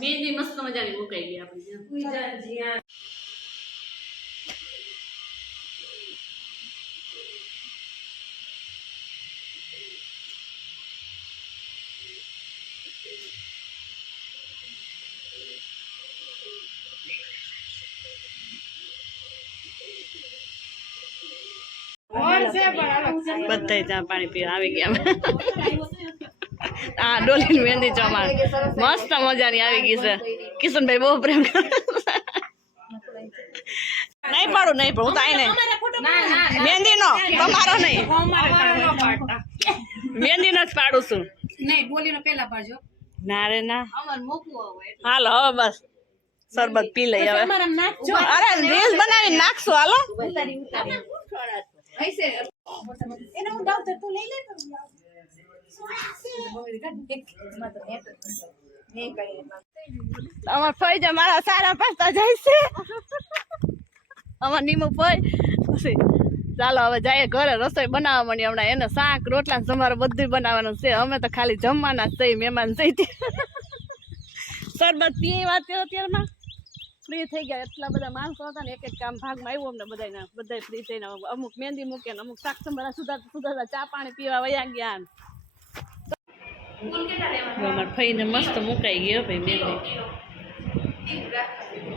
મહેંદી મસ્ત મજાની મુકાઈ ગઈ આપણી. બધા ચા પાણી પીવા આવી ગયા. હા, ડોલી મહેંદી ચોમાર મસ્ત મજાની આવી ગઈ છે. કિશનભાઈ બહુ પ્રેમ કરે. નહીં પાડું, નહીં પણ હું તો આઈ નહીં. મહેંદી નો તમારો નહીં, મહેંદી નો જ પાડું છું. નહીં, ડોલી નો પેલા પાડજો. ના રે ના, હાલો હવે બસ શરબત પી લઈ હવે. અરે રીલ્સ બનાવી નાખશું હાલો. અમાર ફઈ જ મારા સારા પાસ્તા જાય છે. અમાર નીમુ ફઈ પછી ચાલો હવે જાય ઘરે રસોઈ બનાવવા માંડી. હમણાં એને શાક રોટલા સમારો બધું બનાવવાનું છે. અમે તો ખાલી જમવાના જ મહેમાન થઈ. શરબત પીવા અત્યારમાં ફ્રી થઈ ગયા. એટલા બધા માણસો હતા ને એક એક કામ ભાગમાં આવ્યું અમને બધા ફ્રી થઈને. અમુક મહેંદી મૂકે ને અમુક શાક સંભારા સુધારતા ચા પાણી પીવા વયા ગયા. અમારે ફઈને મસ્ત મુકાઈ ગયો ભાઈ મહેંદી.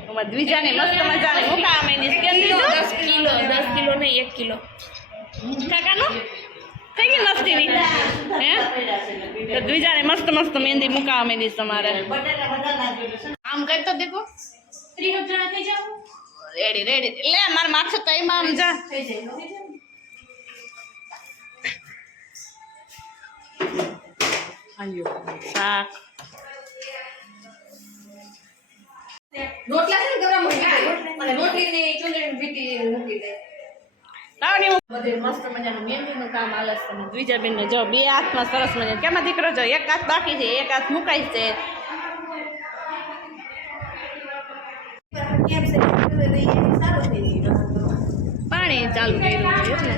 અમારે દ્વિજાને મસ્ત મજાને મુકાવા માંડી. 10 કિલો નહીં 1 કિલો કાકાનો થઈ ગઈ મસ્તીની. હે તો દ્વિજાને મસ્ત મસ્ત મહેંદી મુકાવા માંડી તમારે. આમ કઈ તો દેખો 30 જણા થઈ જાવ. રેડી રેડી લે માર માથે તો એમાં આમ જા થઈ જાય. આયો શાક રોટલા છે ગરમ અને રોટલીની ચૂંદડીની ભીતી મૂકી દે. લાવની બધે મસ્ત મજાનું મહેંદીનું કામ હાલે છે. દ્વિજાબેન ને જો બે હાથમાં સરસ મજાનું. કેમાં દીકરો જો એક હાથ બાકી છે, એક હાથ મુકાઈ છે. પાણી ચાલુ કર્યું એટલે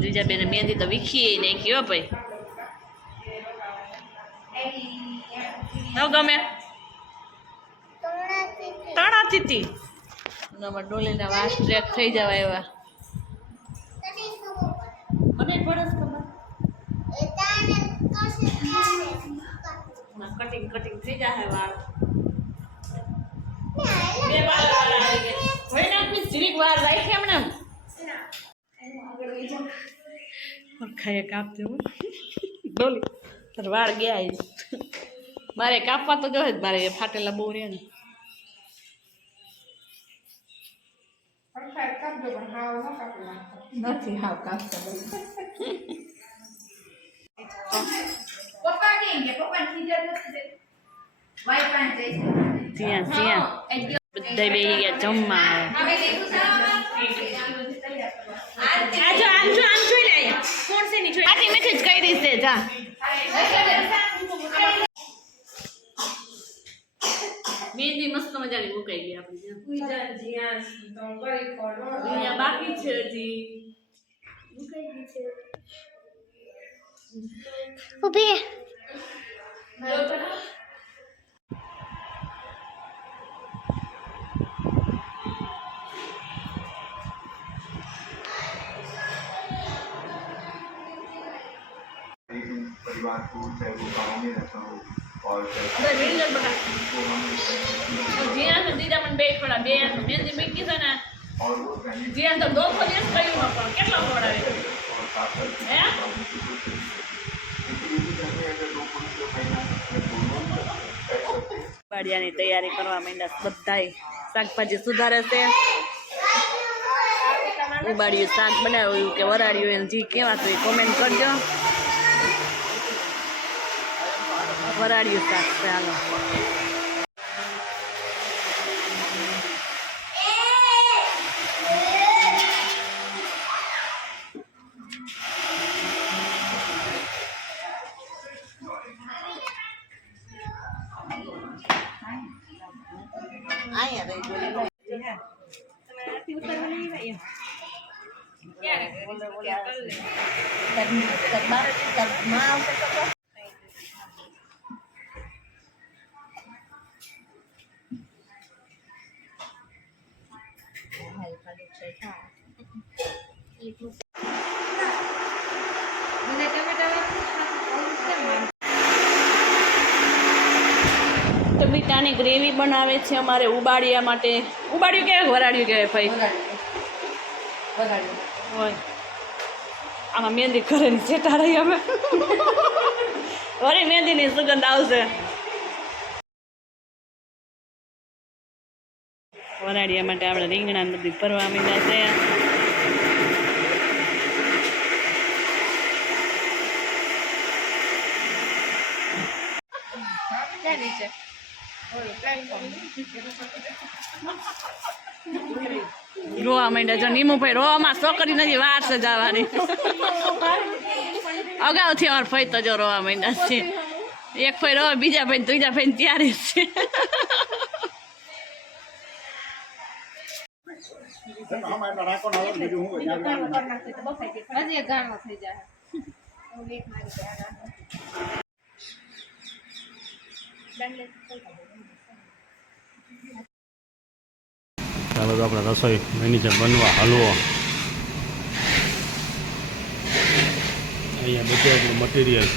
દ્વિજાબેન મહેંદી તો વીખી નાખી હો ભાઈ. ગમે તણાથી ડોલીના વાસ ટ્રેક થઈ જવા એવા. મને કટિંગ કટિંગ થઈ જાય વાળ. બે વાળ આવી ગયા. હોય ને આપણી જીરીક વાર રાખી હમણાં ખાય કાપતે હું ડોલી તાર વાળ ગયા. મારે કાપવા તો જોઈએ જ. મારે ફાટેલા બહુ રહ્યા ને. નથી હાવ કાપતા. બધા બેસી ગયા જમવા. મેસેજ કરી દઈશ જા. મહેંદી મસ્ત મજાની મુકાઈ ગઈ આપણી. બાકી છે હજી મુકાઈ ગઈ છે. ઉભી परिवार को चाहे वो गाँव में रहता हो और વાડિયાની તૈયારી કરવા માંડ્યા બધાય. શાકભાજી સુધારે છે. ઉબાડિયું શાક બનાવ્યું કે વરાળ્યું એને જી કહેવાતું એ કોમેન્ટ કરજો. વરાળ્યું શાક છે હાલો. ટમેટાની ગ્રેવી બનાવે છે અમારે ઉબાડિયા માટે. ઉબાડિયું કહેવાય વરાળ્યું કહેવાય ભાઈ? હોય આમાં મહેંદી ઘરેની સેટા રહી અમે વળી મહેંદીની સુગંધ આવશે. વરાળિયા માટે આપણે રીંગણા બધી ભરવા માંડ્યા છે. રોવા માંડ્યા જો નીમુભાઈ રોવામાં છોકરી નથી વાર છે જવાની. અગાઉથી અમારે ફઈ તો જો રોવા માંડ્યા છે. એક ફઈ રોવા બીજા ભાઈ ત્રીજા ભાઈ ત્યારે જ છે. ચાલો તો આપણે રસોઈ એની જેમ બનવા હલવો. અહીંયા બધું આપણું મટીરિયલ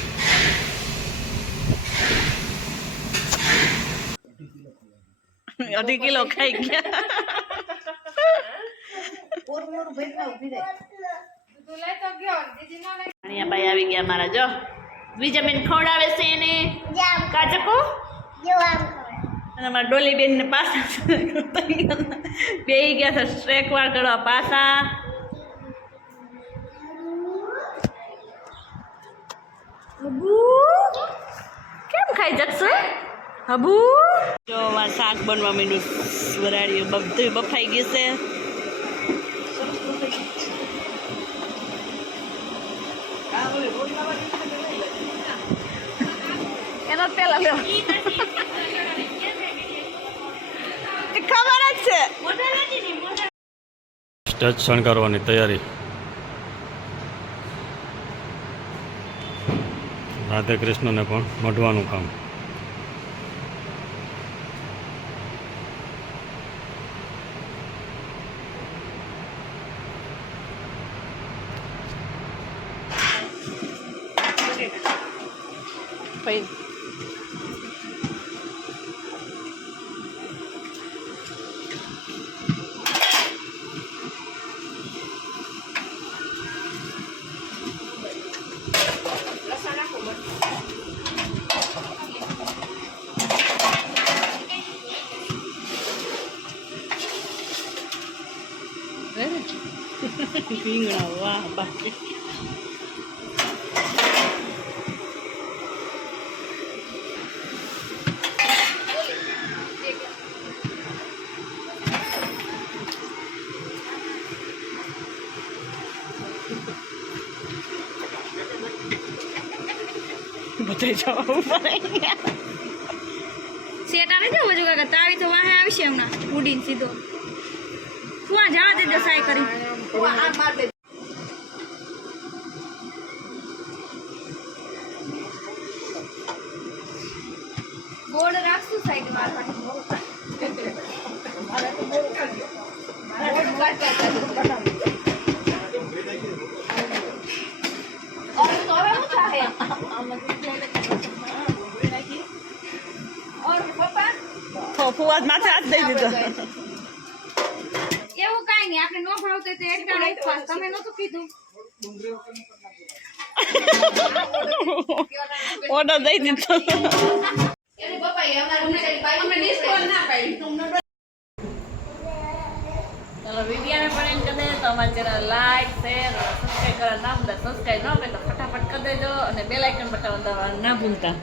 અઢી કિલો ખાઈ ગયા. અહીંયા ભાઈ આવી ગયા મારા જો બીજા બેન ખવડાવે છે એને કાચકો અને અમારા ડોલી બેન ને પાસા બે ગયા છે સ્ટ્રેક વાર કરવા પાસા. કેમ ખાઈ જકશો હબુ? જો અમારે શાક બનવા માંડ્યું. વરાળીઓ બધું બફાઈ ગયું છે. એનો પેલા લ્યો ખબર જ છે. સ્ટેજ શણગારવાની તૈયારી. રાધે કૃષ્ણને પણ મઢવાનું કામ. ભાઈ રીંગણા વાહ બાકી બધા જવા પડે. સેટા ને જવું જો કાકા તાવી તો વાહે આવશે હમણાં ઉડીને સીધો કુવા જવા દે દસાઈ કરી બોર્ડ રાખશું સાઈડ મારવા ફુવાદ માથે હાથ દઈ દીધો. એવું કાઈ નહીં આપણે નો ભાવતે તો એક ટાણો ઉપવાસ તમે નતું કીધું ઓર્ડર દઈ દીધો. ચાલો વિડીયોને પણ એમ કરી દે તો અમારી ચેનલ લાઈક શેર સબસ્ક્રાઈબ કરવા ના ભૂલતા. સબસ્ક્રાઈબ ન કરે તો ફટાફટ કરી દેજો અને બેલ આઇકન બટન દબાવવાનું ના ભૂલતા.